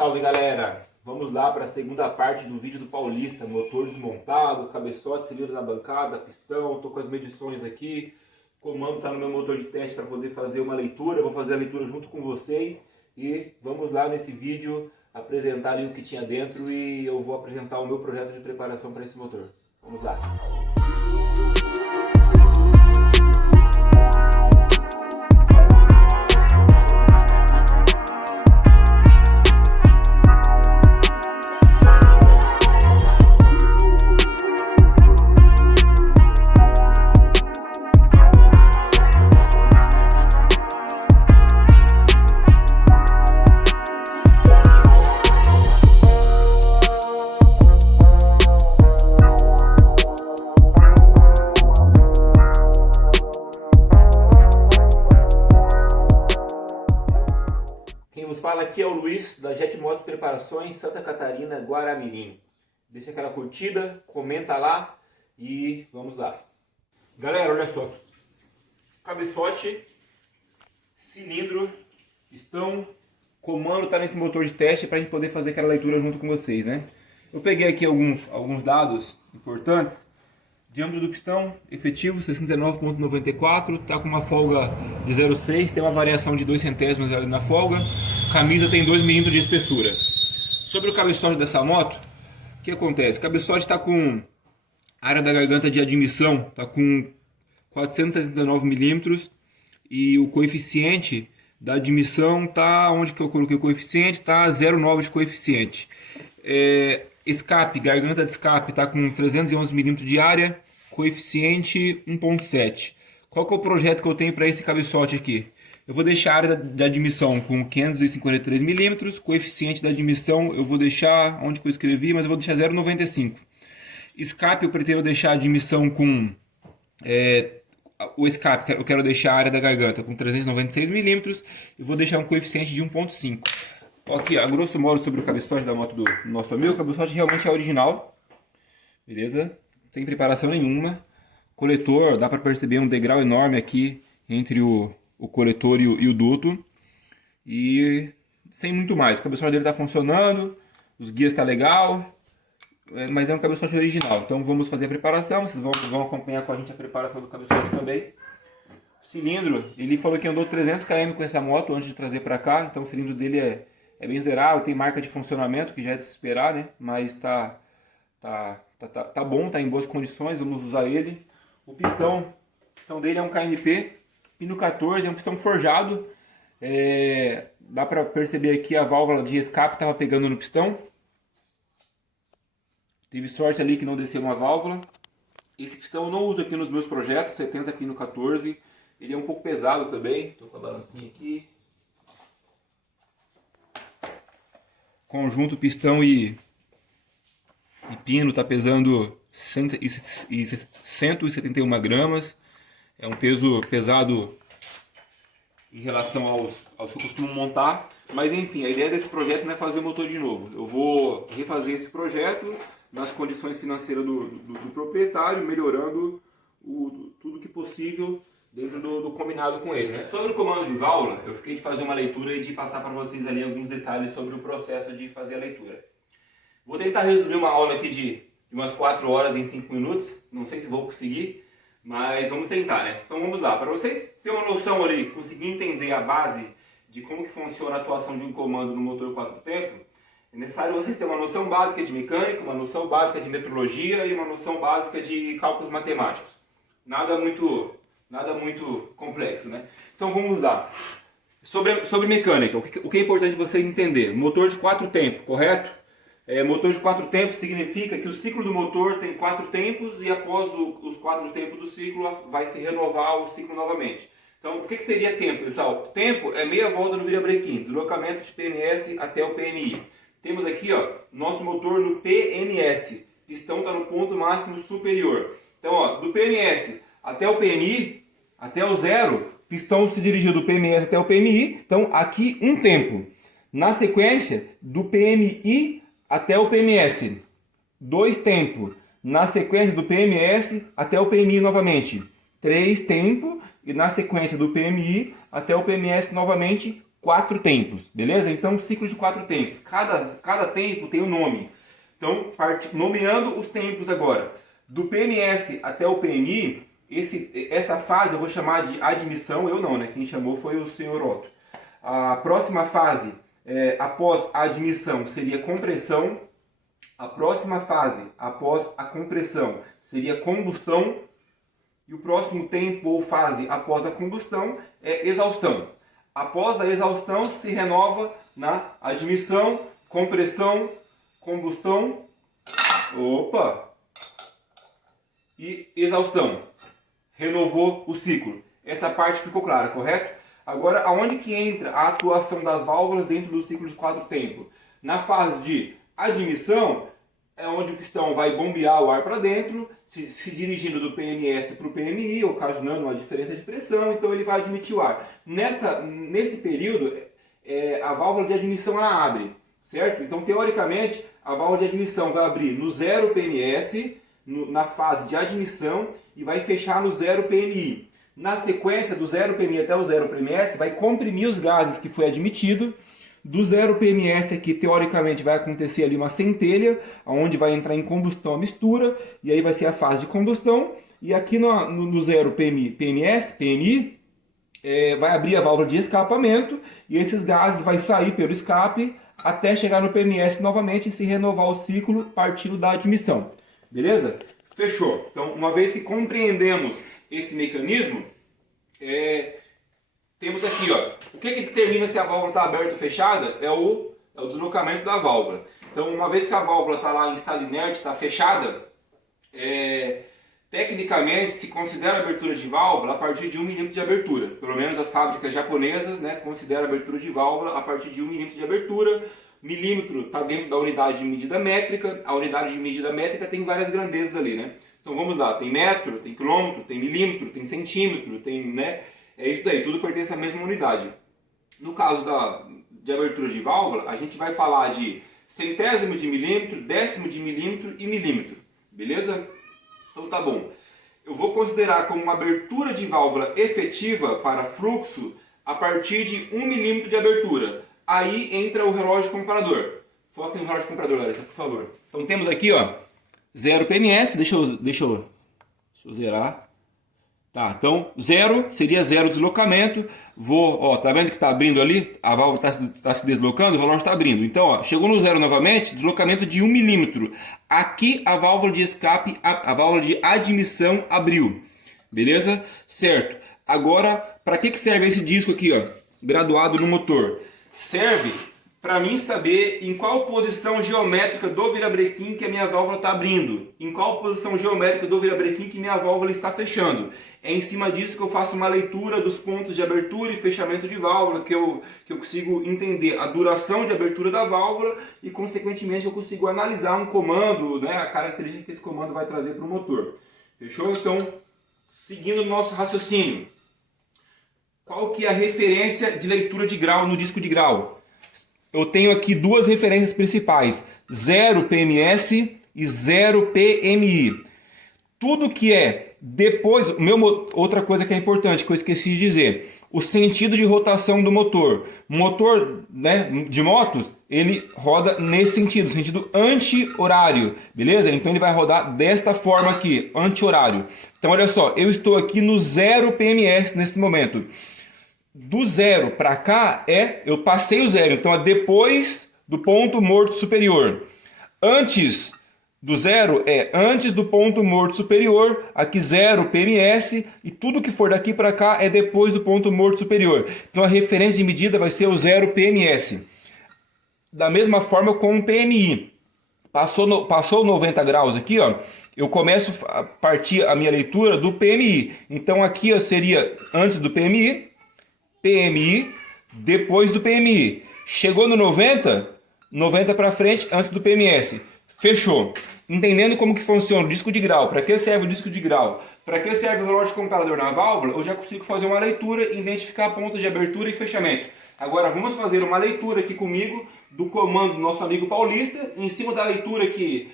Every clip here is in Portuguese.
Salve galera! Vamos lá para a segunda parte do vídeo do Paulista. Motor desmontado, cabeçote, cilindro na bancada, pistão, estou com as medições aqui. O comando está no meu motor de teste para poder fazer uma leitura. Vou fazer a leitura junto com vocês e vamos lá nesse vídeo apresentar ali o que tinha dentro e eu vou apresentar o meu projeto de preparação para esse motor. Vamos lá! Quem vos fala aqui é o Luiz, da Jet Motos Preparações, Santa Catarina, Guaramirim. Deixa aquela curtida, comenta lá e vamos lá. Galera, olha só. Cabeçote, cilindro, pistão, comando tá nesse motor de teste para a gente poder fazer aquela leitura junto com vocês, né? Eu peguei aqui alguns dados importantes. Diâmetro do pistão, efetivo 69,94, tá com uma folga de 0,6, tem uma variação de 2 centésimos ali na folga. Camisa tem 2 mm de espessura. Sobre o cabeçote dessa moto, o que acontece? O cabeçote está com área da garganta de admissão, tá com 479 mm e o coeficiente da admissão tá onde que eu coloquei o coeficiente, tá 0,9 de coeficiente. Escape, garganta de escape está com 311 mm de área, coeficiente 1,7. Qual que é o projeto que eu tenho para esse cabeçote aqui? Eu vou deixar a área de admissão com 553 mm, coeficiente da admissão eu vou deixar, onde que eu escrevi, mas eu vou deixar 0,95. Escape eu pretendo deixar a admissão com, o escape eu quero deixar a área da garganta com 396 mm e vou deixar um coeficiente de 1,5. Aqui, a grosso modo, sobre o cabeçote da moto do nosso amigo, o cabeçote realmente é original, beleza? Sem preparação nenhuma. Coletor, dá para perceber um degrau enorme aqui entre o coletor e o duto. E sem muito mais, o cabeçote dele está funcionando, os guias tá legal, mas é um cabeçote original. Então vamos fazer a preparação, vocês vão acompanhar com a gente a preparação do cabeçote também. O cilindro, ele falou que andou 300 km com essa moto antes de trazer para cá, então o cilindro dele é bem zerado, tem marca de funcionamento, que já é de se esperar, né? Mas tá bom, tá em boas condições, vamos usar ele. O pistão dele é um KNP, pino 14, é um pistão forjado. Dá pra perceber aqui a válvula de escape estava pegando no pistão. Teve sorte ali que não desceu uma válvula. Esse pistão eu não uso aqui nos meus projetos, 70 pino 14. Ele é um pouco pesado também, estou com a balancinha aqui. Conjunto pistão e pino está pesando 171 gramas. É um peso pesado em relação aos que eu costumo montar. Mas enfim, a ideia desse projeto não é fazer o motor de novo. Eu vou refazer esse projeto nas condições financeiras do proprietário, melhorando tudo que possível dentro do combinado com ele, né? Sobre o comando de válvula, eu fiquei de fazer uma leitura e de passar para vocês ali alguns detalhes sobre o processo de fazer a leitura. Vou tentar resumir uma aula aqui de umas 4 horas em 5 minutos, não sei se vou conseguir, mas vamos tentar, né? Então vamos lá, para vocês terem uma noção ali, conseguir entender a base de como que funciona a atuação de um comando no motor 4 tempos, é necessário vocês terem uma noção básica de mecânica, uma noção básica de metrologia e uma noção básica de cálculos matemáticos. Nada muito complexo, né? Então vamos lá. Sobre mecânica, o que é importante vocês entenderem? Motor de 4 tempos, correto? Motor de 4 tempos significa que o ciclo do motor tem 4 tempos e após os 4 tempos do ciclo vai se renovar o ciclo novamente. Então o que seria tempo, pessoal? Tempo é meia volta no virabrequim, deslocamento de PMS até o PMI. Temos aqui, ó, nosso motor no PMS, pistão está no ponto máximo superior. Então, ó, do PMS até o PMI, até o zero, pistão se dirigiu do PMS até o PMI, então aqui um tempo. Na sequência, do PMI até o PMS, 2 tempos. Na sequência do PMS até o PMI novamente, 3 tempos. E na sequência do PMI até o PMS novamente, 4 tempos, beleza? Então, ciclo de 4 tempos. Cada tempo tem um nome. Então, nomeando os tempos agora. Do PMS até o PMI, essa fase eu vou chamar de admissão. Eu não, né? Quem chamou foi o senhor Otto. A próxima fase, após a admissão, seria compressão. A próxima fase, após a compressão, seria combustão. E o próximo tempo ou fase após a combustão é exaustão. Após a exaustão, se renova na admissão, compressão, combustão, e exaustão. Renovou o ciclo. Essa parte ficou clara, correto? Agora, aonde que entra a atuação das válvulas dentro do ciclo de 4 tempos? Na fase de admissão, é onde o pistão vai bombear o ar para dentro, se dirigindo do PMS para o PMI, ocasionando uma diferença de pressão, então ele vai admitir o ar. Nesse período, a válvula de admissão ela abre, certo? Então, teoricamente, a válvula de admissão vai abrir no 0 PMS, na fase de admissão, e vai fechar no 0 PMI. Na sequência, do 0 PMI até o 0 PMS, vai comprimir os gases que foi admitido. Do 0 PMS aqui, teoricamente, vai acontecer ali uma centelha, onde vai entrar em combustão a mistura, e aí vai ser a fase de combustão. E aqui no 0 PMI, vai abrir a válvula de escapamento, e esses gases vai sair pelo escape até chegar no PMS novamente e se renovar o ciclo partindo da admissão. Beleza? Fechou. Então, uma vez que compreendemos esse mecanismo, temos aqui, ó, o que determina se a válvula está aberta ou fechada é o deslocamento da válvula. Então, uma vez que a válvula está lá em estado inerte, está fechada, tecnicamente se considera a abertura de válvula a partir de 1 milímetro de abertura. Pelo menos as fábricas japonesas, né, consideram a abertura de válvula a partir de 1 milímetro de abertura. Milímetro está dentro da unidade de medida métrica. A unidade de medida métrica tem várias grandezas ali, né? Então vamos lá, tem metro, tem quilômetro, tem milímetro, tem centímetro, tem, né? É isso daí, tudo pertence à mesma unidade. No caso de abertura de válvula, a gente vai falar de centésimo de milímetro, décimo de milímetro e milímetro, beleza? Então tá bom. Eu vou considerar como uma abertura de válvula efetiva para fluxo a partir de 1 milímetro de abertura. Aí entra o relógio comparador. Foca no relógio comparador, Larissa, por favor. Então temos aqui, ó, 0 PMS, deixa eu zerar. Tá, então 0 seria 0 deslocamento. Tá vendo que está abrindo ali? A válvula está se deslocando, o relógio está abrindo. Então, ó, chegou no 0 novamente, deslocamento de 1 milímetro. Aqui a válvula de escape, a válvula de admissão abriu. Beleza? Certo. Agora, para que serve esse disco aqui, ó, graduado no motor? Serve para mim saber em qual posição geométrica do virabrequim que a minha válvula está abrindo, em qual posição geométrica do virabrequim que minha válvula está fechando. É em cima disso que eu faço uma leitura dos pontos de abertura e fechamento de válvula, que eu consigo entender a duração de abertura da válvula e, consequentemente, eu consigo analisar um comando, né, a característica que esse comando vai trazer para o motor. Fechou? Então, seguindo o nosso raciocínio, qual que é a referência de leitura de grau no disco de grau? Eu tenho aqui duas referências principais, 0 PMS e 0 PMI. Tudo que é depois, outra coisa que é importante, que eu esqueci de dizer, o sentido de rotação do motor. O motor, né, de motos, ele roda nesse sentido, sentido anti-horário, beleza? Então ele vai rodar desta forma aqui, anti-horário. Então olha só, eu estou aqui no 0 PMS nesse momento. Do 0 para cá eu passei o 0, então é depois do ponto morto superior. Antes do 0 é antes do ponto morto superior, aqui 0 PMS, e tudo que for daqui para cá é depois do ponto morto superior. Então a referência de medida vai ser o 0 PMS. Da mesma forma com o PMI. Passou 90 graus aqui, ó, eu começo a partir a minha leitura do PMI. Então aqui seria antes do PMI, PMI, depois do PMI. Chegou no 90 para frente, antes do PMS. Fechou. Entendendo como que funciona o disco de grau, para que serve o disco de grau, para que serve o relógio comparador na válvula, eu já consigo fazer uma leitura e identificar pontos de abertura e fechamento. Agora vamos fazer uma leitura aqui comigo do comando do nosso amigo paulista. Em cima da leitura que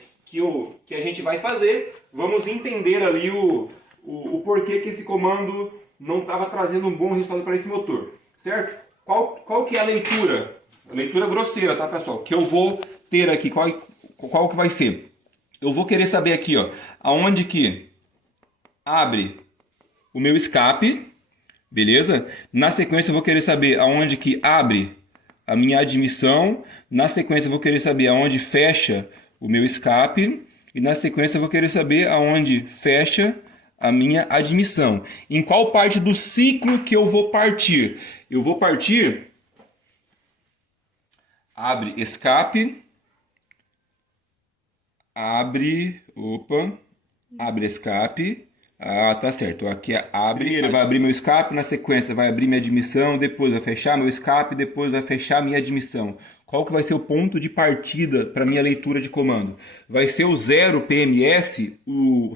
a gente vai fazer, vamos entender ali o porquê que esse comando não estava trazendo um bom resultado para esse motor, certo? Qual que é a leitura? A leitura grosseira, tá, pessoal? Que eu vou ter aqui, qual que vai ser? Eu vou querer saber aqui, ó, aonde que abre o meu escape, beleza? Na sequência eu vou querer saber aonde que abre a minha admissão. Na sequência eu vou querer saber aonde fecha o meu escape. E na sequência eu vou querer saber aonde fecha a minha admissão. Em qual parte do ciclo que eu vou partir? Eu vou partir... Abre escape. Abre escape. Ah, tá certo. Aqui é abre. Primeiro vai abrir meu escape, na sequência vai abrir minha admissão, depois vai fechar meu escape, depois vai fechar minha admissão. Qual que vai ser o ponto de partida para minha leitura de comando? Vai ser o 0 PMS,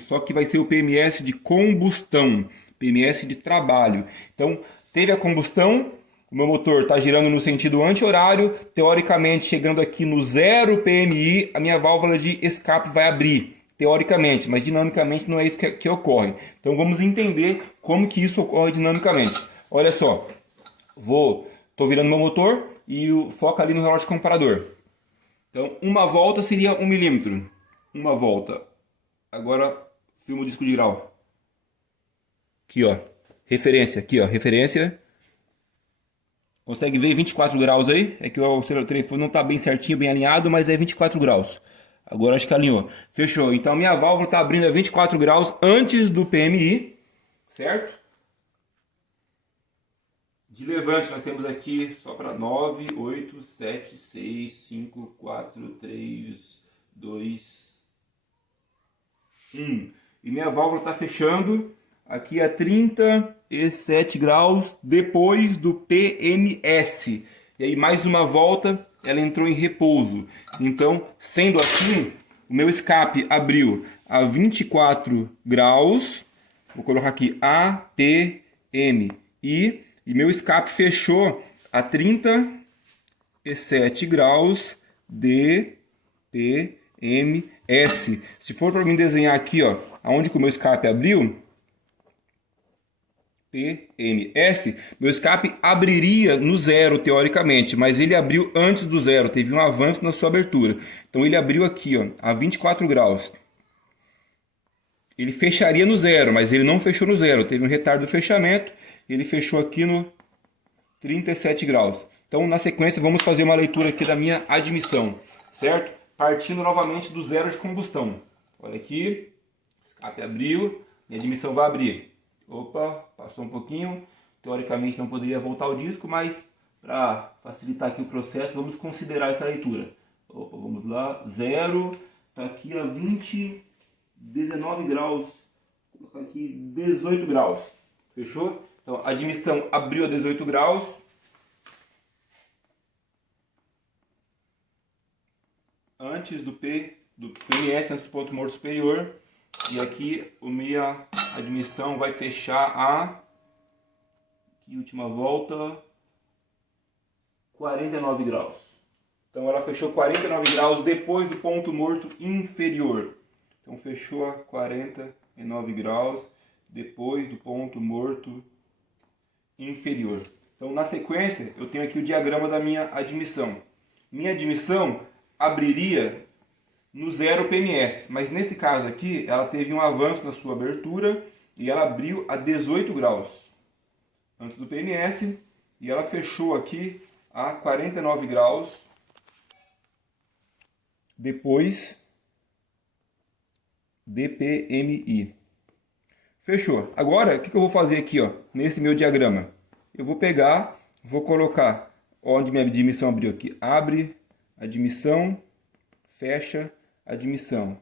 só que vai ser o PMS de combustão, PMS de trabalho. Então, teve a combustão, o meu motor está girando no sentido anti-horário, teoricamente chegando aqui no 0 PMI, a minha válvula de escape vai abrir. Teoricamente, mas dinamicamente não é isso que ocorre. Então vamos entender como que isso ocorre dinamicamente. Olha só, estou virando meu motor e foca ali no relógio comparador. Então uma volta seria 1 milímetro. Uma volta. Agora filma o disco de grau. Aqui ó, referência, referência. Consegue ver 24 graus aí? É que o telefone não está bem certinho, bem alinhado, mas é 24 graus. Agora acho que alinhou. Fechou. Então minha válvula está abrindo a 24 graus antes do PMI, certo? De levante nós temos aqui só para 9, 8, 7, 6, 5, 4, 3, 2, 1. E minha válvula está fechando aqui a 37 graus depois do PMS. E aí mais uma volta, ela entrou em repouso. Então, sendo assim, o meu escape abriu a 24 graus. Vou colocar aqui APMI. E meu escape fechou a 37 graus DPMS. Se for para mim desenhar aqui, ó, aonde que o meu escape abriu, PMS, meu escape abriria no 0 teoricamente, mas ele abriu antes do 0, teve um avanço na sua abertura. Então ele abriu aqui, ó, a 24 graus. Ele fecharia no 0, mas ele não fechou no 0, teve um retardo do fechamento, ele fechou aqui no 37 graus. Então na sequência vamos fazer uma leitura aqui da minha admissão, certo? Partindo novamente do 0 de combustão. Olha aqui, escape abriu, minha admissão vai abrir. Opa, passou um pouquinho. Teoricamente não poderia voltar o disco, mas para facilitar aqui o processo, vamos considerar essa leitura. Opa, vamos lá. 0, está aqui a 19 graus. Vou colocar aqui 18 graus. Fechou? Então a admissão abriu a 18 graus. Antes do PMS, antes do ponto morto superior. E aqui a minha admissão vai fechar aqui, última volta, 49 graus. Então ela fechou 49 graus depois do ponto morto inferior. Então fechou a 49 graus depois do ponto morto inferior. Então na sequência eu tenho aqui o diagrama da minha admissão. Minha admissão abriria no 0 PMS, mas nesse caso aqui ela teve um avanço na sua abertura e ela abriu a 18 graus antes do PMS e ela fechou aqui a 49 graus depois DPMI. Fechou. Agora o que eu vou fazer aqui, ó, nesse meu diagrama? Eu vou pegar, vou colocar onde minha admissão abriu aqui. Abre, admissão, fecha, admissão,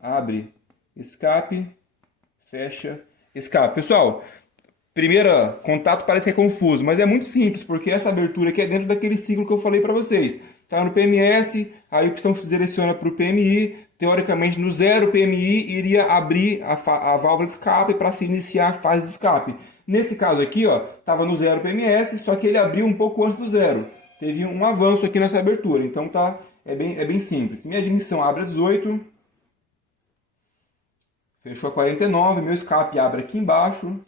abre, escape, fecha, escape. Pessoal, primeiro contato parece que é confuso, mas é muito simples, porque essa abertura aqui é dentro daquele ciclo que eu falei para vocês. Está no PMS, aí o pistão se direciona para o PMI, teoricamente no 0 PMI iria abrir a válvula de escape para se iniciar a fase de escape. Nesse caso aqui, estava no 0 PMS, só que ele abriu um pouco antes do 0. Teve um avanço aqui nessa abertura, então tá... É bem simples. Minha admissão abre a 18. Fechou a 49. Meu escape abre aqui embaixo.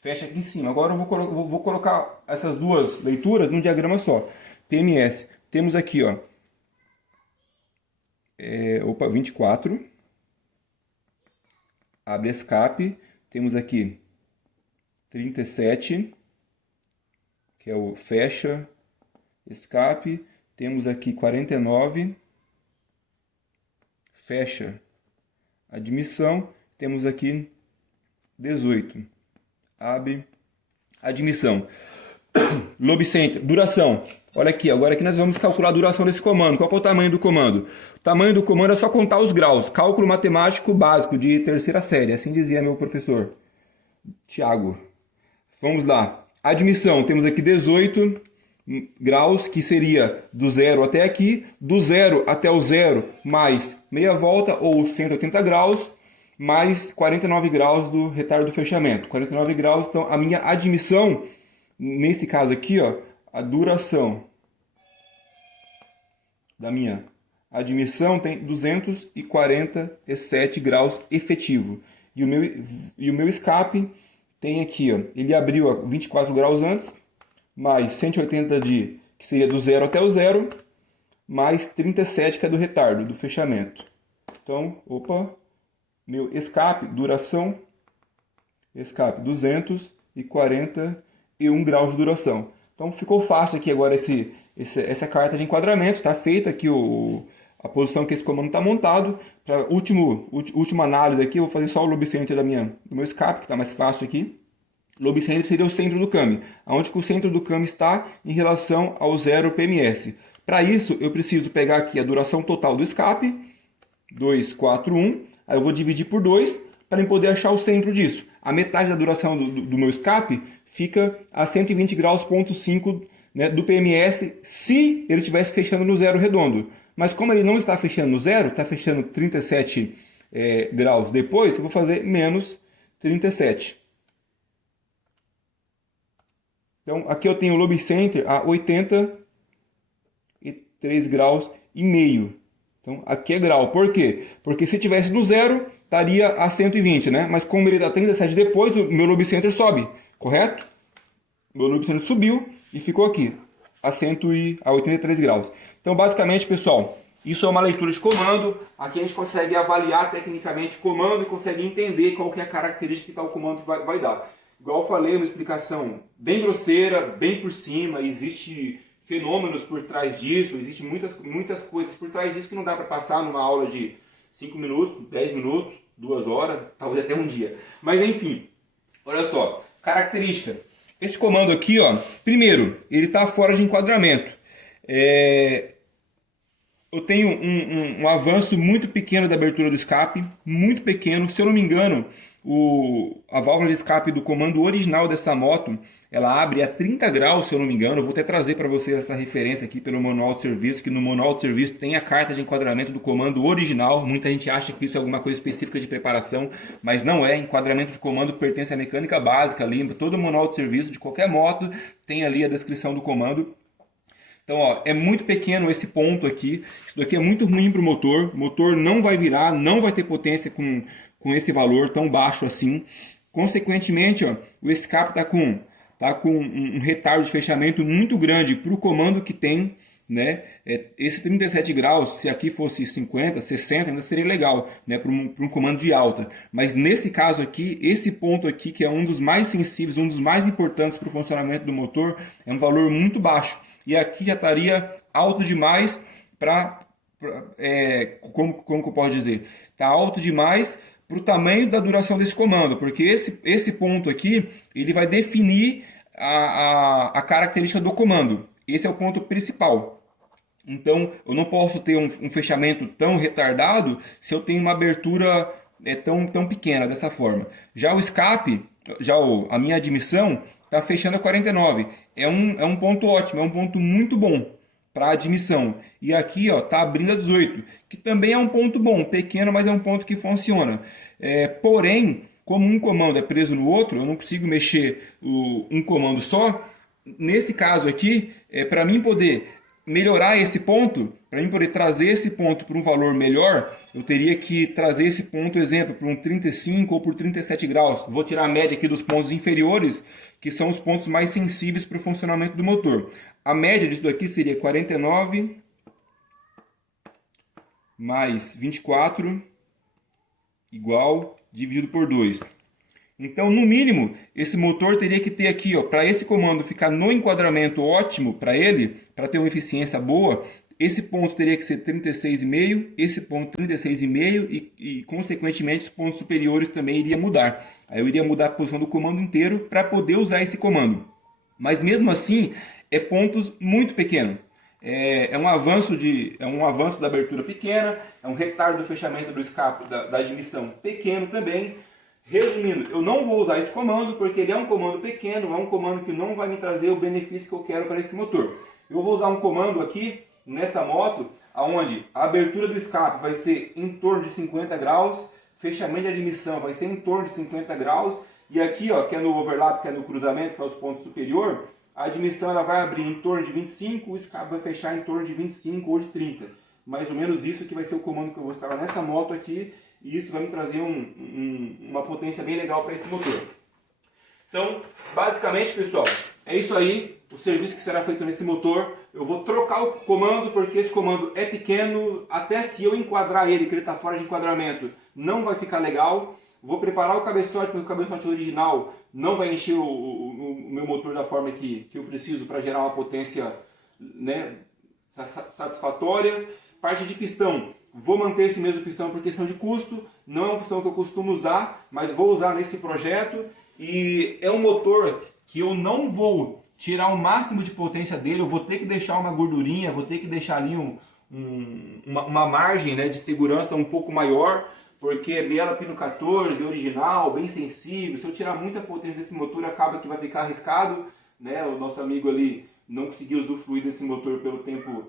fecha aqui em cima. Agora eu vou colocar essas duas leituras num diagrama só. PMS. Temos aqui, ó, 24. Abre escape. Temos aqui 37, que é o fecha escape. Temos aqui 49, fecha admissão. Temos aqui 18, abre admissão. Lobe Center, duração. Olha aqui, agora aqui nós vamos calcular a duração desse comando. Qual é o tamanho do comando? O tamanho do comando é só contar os graus. Cálculo matemático básico de terceira série, assim dizia meu professor Tiago. Vamos lá. Admissão, temos aqui 18 graus, que seria do zero até aqui. Do zero até o zero mais meia volta, ou 180 graus, mais 49 graus do retardo do fechamento. 49 graus, então a minha admissão, nesse caso aqui, ó, a duração da minha admissão tem 247 graus efetivo. E o meu escape tem aqui, ó, ele abriu a 24 graus antes, mais 180 que seria do zero até o zero, mais 37 que é do retardo, do fechamento. Então, meu escape, duração, escape 241 graus de duração. Então ficou fácil aqui agora essa carta de enquadramento, está feito aqui a posição que esse comando está montado. Para última análise aqui, eu vou fazer só o lobe center do meu escape, que está mais fácil aqui. Lobe center seria o centro do câmbio, onde que o centro do câmbio está em relação ao 0 PMS. Para isso, eu preciso pegar aqui a duração total do escape, 241, aí eu vou dividir por 2 para poder achar o centro disso. A metade da duração do meu escape fica a 120 graus, ponto 5, né, do PMS, se ele estivesse fechando no zero redondo. Mas como ele não está fechando no zero, está fechando 37 graus depois, eu vou fazer menos 37. Então aqui eu tenho o lobe center a 83 graus e meio. Então aqui é grau. Por quê? Porque se tivesse no zero, estaria a 120, né? Mas como ele dá 37 depois, o meu lobe center sobe, correto? O meu lobe center subiu e ficou aqui, a 83 graus. Então basicamente, pessoal, isso é uma leitura de comando. Aqui a gente consegue avaliar tecnicamente o comando e consegue entender qual que é a característica que tal comando vai dar. Igual eu falei, uma explicação bem grosseira, bem por cima, existe fenômenos por trás disso, existe muitas coisas por trás disso que não dá para passar numa aula de 5 minutos, 10 minutos, 2 horas, talvez até um dia. Mas enfim, olha só, característica. Esse comando aqui, ó, primeiro, ele está fora de enquadramento. Eu tenho um avanço muito pequeno da abertura do escape, muito pequeno. Se eu não me engano, a válvula de escape do comando original dessa moto, ela abre a 30 graus, se eu não me engano. Eu vou até trazer para vocês essa referência aqui pelo manual de serviço, que no manual de serviço tem a carta de enquadramento do comando original. Muita gente acha que isso é alguma coisa específica de preparação, mas não é. Enquadramento de comando pertence à mecânica básica, lembra? Todo manual de serviço de qualquer moto tem ali a descrição do comando. Então, ó, é muito pequeno esse ponto aqui. Isso daqui é muito ruim para o motor. O motor não vai virar, não vai ter potência com esse valor tão baixo assim. Consequentemente, ó, o escape está com um retardo de fechamento muito grande para o comando que tem, né? Esse 37 graus, se aqui fosse 50, 60, ainda seria legal, né? Para um comando de alta. Mas nesse caso aqui, esse ponto aqui, que é um dos mais sensíveis, um dos mais importantes para o funcionamento do motor, é um valor muito baixo. E aqui já estaria alto demais como que eu posso dizer? Está alto demais para o tamanho da duração desse comando, porque esse ponto aqui, ele vai definir a característica do comando. Esse é o ponto principal. Então, eu não posso ter um fechamento tão retardado se eu tenho uma abertura tão pequena, dessa forma. Já o escape, a minha admissão, está fechando a 49. É um ponto ótimo, é um ponto muito bom para a admissão. E aqui está abrindo a 18, que também é um ponto bom, pequeno, mas é um ponto que funciona. Porém, como um comando é preso no outro, eu não consigo mexer um comando só. Nesse caso aqui, para mim poder melhorar esse ponto, para mim poder trazer esse ponto para um valor melhor, eu teria que trazer esse ponto, exemplo, para um 35 ou por 37 graus. Vou tirar a média aqui dos pontos inferiores, que são os pontos mais sensíveis para o funcionamento do motor. A média disso daqui seria 49 mais 24 igual dividido por 2. Então, no mínimo, esse motor teria que ter aqui, para esse comando ficar no enquadramento ótimo para ele, para ter uma eficiência boa, esse ponto teria que ser 36,5, esse ponto 36,5 e, consequentemente, os pontos superiores também iriam mudar. Aí eu iria mudar a posição do comando inteiro para poder usar esse comando. Mas mesmo assim, é pontos muito pequenos. É um avanço da abertura pequena, é um retardo do fechamento do escape da admissão pequeno também. Resumindo, eu não vou usar esse comando porque ele é um comando pequeno, é um comando que não vai me trazer o benefício que eu quero para esse motor. Eu vou usar um comando aqui nessa moto, onde a abertura do escape vai ser em torno de 50 graus, fechamento de admissão vai ser em torno de 50 graus, e aqui, que é no overlap, que é no cruzamento, que é os pontos superior, a admissão ela vai abrir em torno de 25, o escape vai fechar em torno de 25 ou de 30. Mais ou menos isso que vai ser o comando que eu vou instalar nessa moto aqui, e isso vai me trazer uma potência bem legal para esse motor. Então, basicamente, pessoal, é isso aí, o serviço que será feito nesse motor. Eu vou trocar o comando porque esse comando é pequeno, até se eu enquadrar ele, que ele está fora de enquadramento, não vai ficar legal. Vou preparar o cabeçote, porque o cabeçote original não vai encher o meu motor da forma que eu preciso para gerar uma potência, né, satisfatória. Parte de pistão, vou manter esse mesmo pistão por questão de custo, não é um pistão que eu costumo usar, mas vou usar nesse projeto. E é um motor que eu não vou tirar o máximo de potência dele, eu vou ter que deixar uma gordurinha, vou ter que deixar ali uma margem, né, de segurança um pouco maior, porque é biela pino 14, original, bem sensível. Se eu tirar muita potência desse motor, acaba que vai ficar arriscado, né? O nosso amigo ali não conseguiu usufruir desse motor pelo tempo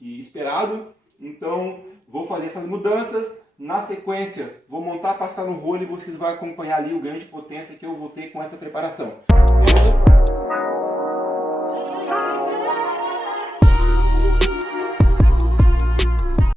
esperado. Então, vou fazer essas mudanças. Na sequência, vou montar, passar no rolo e vocês vão acompanhar ali o ganho de potência que eu vou ter com essa preparação. Beleza?